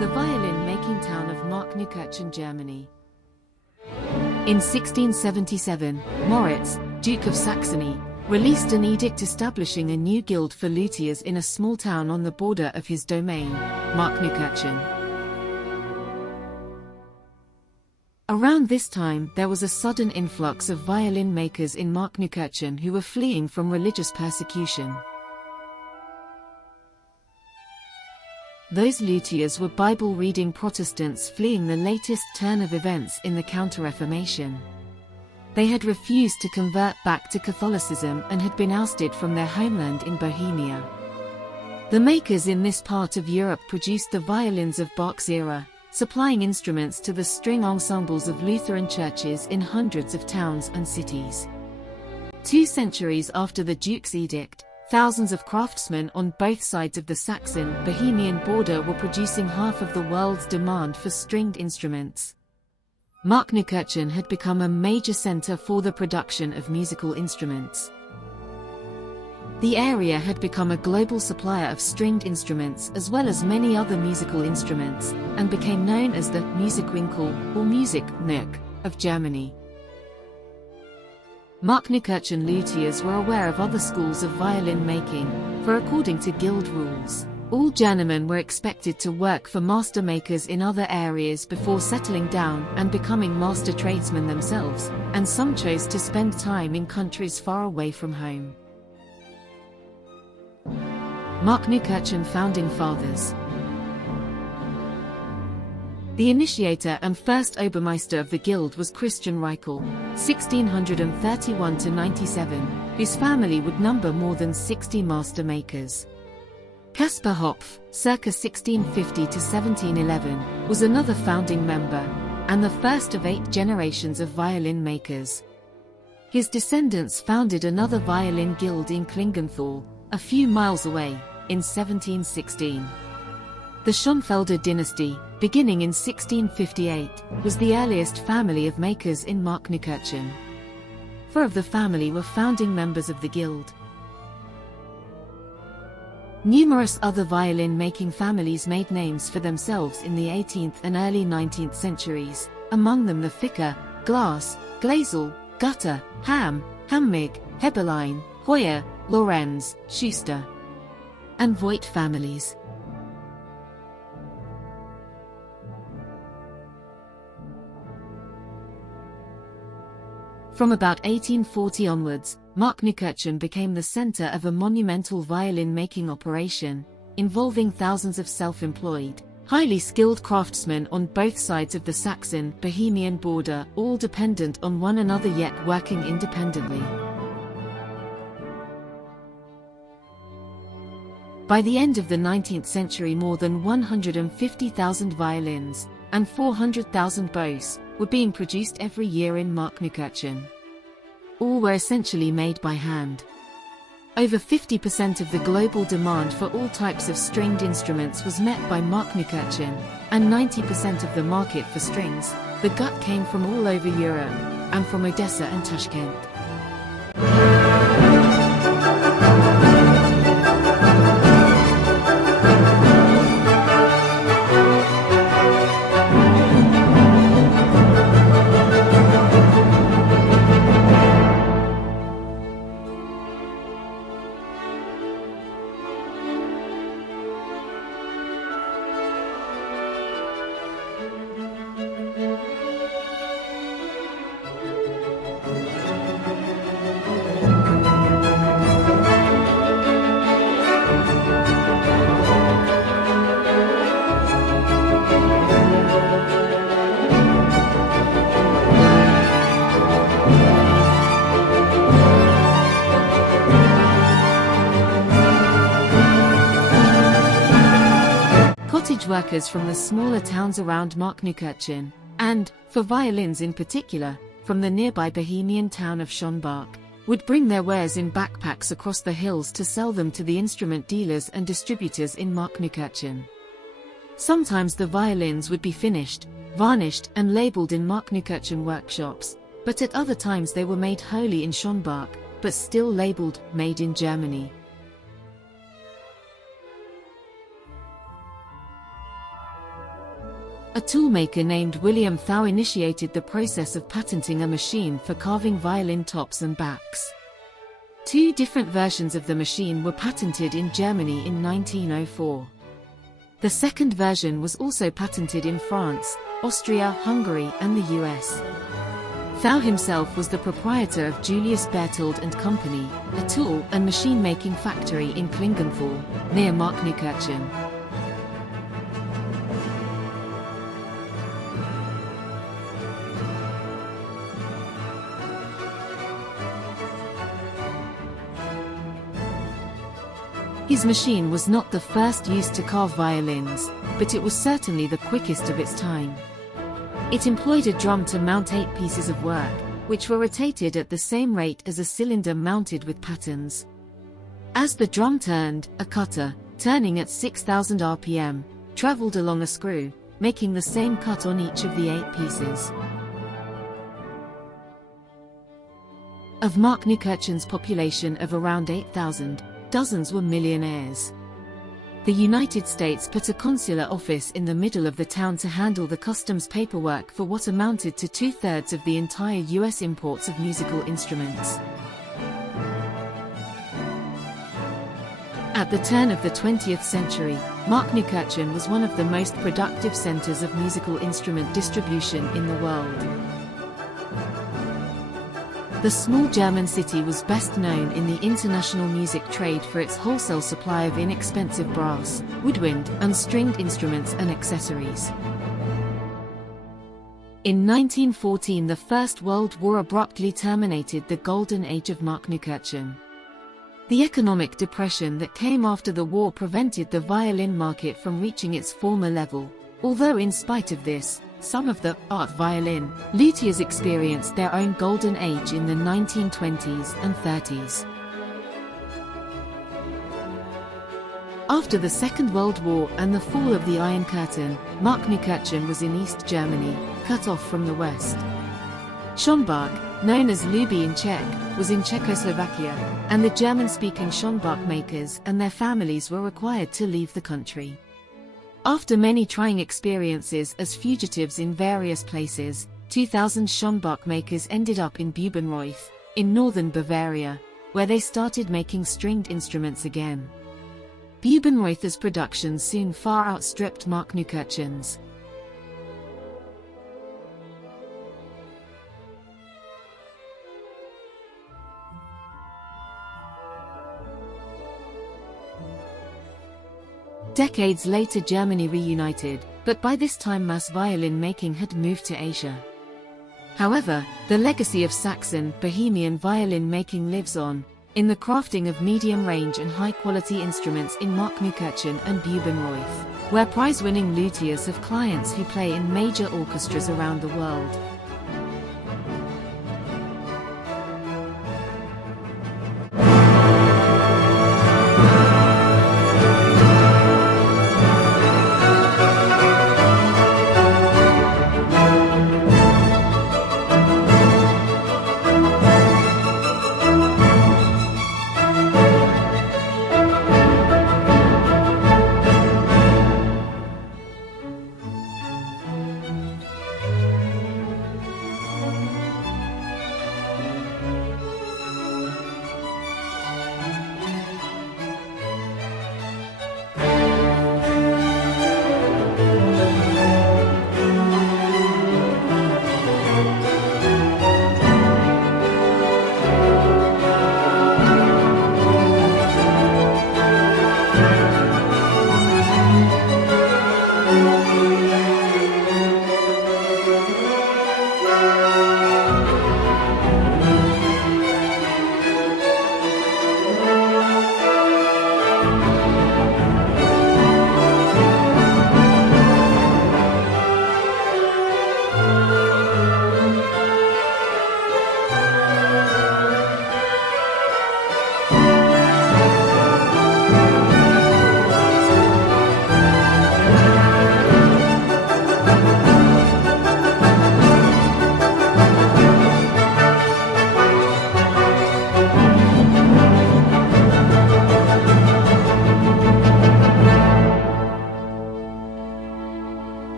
the violin-making town of Markneukirchen, Germany. In 1677, Moritz, Duke of Saxony, released an edict establishing a new guild for luthiers in a small town on the border of his domain, Markneukirchen. Around this time there was a sudden influx of violin makers in Markneukirchen who were fleeing from religious persecution. Those luthiers were Bible-reading Protestants fleeing the latest turn of events in the Counter-Reformation. They had refused to convert back to Catholicism and had been ousted from their homeland in Bohemia. The makers in this part of Europe produced the violins of Bach's era, supplying instruments to the string ensembles of Lutheran churches in hundreds of towns and cities. 2 centuries after the Duke's edict, thousands of craftsmen on both sides of the Saxon-Bohemian border were producing half of the world's demand for stringed instruments. Markneukirchen had become a major center for the production of musical instruments. The area had become a global supplier of stringed instruments as well as many other musical instruments, and became known as the Musikwinkel or Musiknook of Germany. Markneukirchen luthiers were aware of other schools of violin making, for according to guild rules, all journeymen were expected to work for master makers in other areas before settling down and becoming master tradesmen themselves, and some chose to spend time in countries far away from home. Markneukirchen founding fathers. The initiator and first Obermeister of the guild was Christian Reichel, 1631–97, whose family would number more than 60 master makers. Caspar Hopf, circa 1650–1711, was another founding member, and the first of 8 generations of violin makers. His descendants founded another violin guild in Klingenthal, a few miles away, in 1716. The Schonfelder dynasty, beginning in 1658, was the earliest family of makers in Markneukirchen. 4 of the family were founding members of the guild. Numerous other violin-making families made names for themselves in the 18th and early 19th centuries, among them the Ficker, Glass, Glazel, Gutter, Ham, Hammig, Heberlein, Hoyer, Lorenz, Schuster, and Voigt families. From about 1840 onwards, Markneukirchen became the center of a monumental violin-making operation, involving thousands of self-employed, highly skilled craftsmen on both sides of the Saxon-Bohemian border, all dependent on one another yet working independently. By the end of the 19th century, more than 150,000 violins and 400,000 bows were being produced every year in Markneukirchen. All were essentially made by hand. Over 50% of the global demand for all types of stringed instruments was met by Markneukirchen, and 90% of the market for strings, the gut, came from all over Europe, and from Odessa and Tashkent. Cottage workers from the smaller towns around Markneukirchen, and, for violins in particular, from the nearby Bohemian town of Schonbach, would bring their wares in backpacks across the hills to sell them to the instrument dealers and distributors in Markneukirchen. Sometimes the violins would be finished, varnished and labeled in Markneukirchen workshops, but at other times they were made wholly in Schonbach, but still labeled "Made in Germany." A toolmaker named William Thau initiated the process of patenting a machine for carving violin tops and backs. Two different versions of the machine were patented in Germany in 1904. The second version was also patented in France, Austria, Hungary, and the US. Thau himself was the proprietor of Julius Berthold and Company, a tool and machine-making factory in Klingenthal, near Markneukirchen. His machine was not the first used to carve violins, but it was certainly the quickest of its time. It employed a drum to mount 8 pieces of work, which were rotated at the same rate as a cylinder mounted with patterns. As the drum turned, a cutter, turning at 6,000 RPM, traveled along a screw, making the same cut on each of the 8 pieces. Of Markneukirchen's population of around 8,000, dozens were millionaires. The United States put a consular office in the middle of the town to handle the customs paperwork for what amounted to 2/3 of the entire US imports of musical instruments. At the turn of the 20th century, Markneukirchen was one of the most productive centers of musical instrument distribution in the world. The small German city was best known in the international music trade for its wholesale supply of inexpensive brass, woodwind, and stringed instruments and accessories. In 1914, the First World War abruptly terminated the golden age of Markneukirchen. The economic depression that came after the war prevented the violin market from reaching its former level, although in spite of this, some of the art violin luthiers experienced their own golden age in the 1920s and 30s. After the Second World War and the fall of the Iron Curtain, Markneukirchen was in East Germany, cut off from the West. Schonbach, known as Luby in Czech, was in Czechoslovakia, and the German-speaking Schonbach makers and their families were required to leave the country. After many trying experiences as fugitives in various places, 2,000 Schonbach makers ended up in Bubenreuth, in northern Bavaria, where they started making stringed instruments again. Bubenreuth's production soon far outstripped Markneukirchen's. Decades later, Germany reunited, but by this time mass violin making had moved to Asia. However, the legacy of Saxon, Bohemian violin making lives on, in the crafting of medium-range and high-quality instruments in Markneukirchen and Bubenreuth, where prize-winning luthiers have clients who play in major orchestras around the world.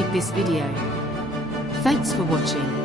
enjoyed this video. Thanks for watching.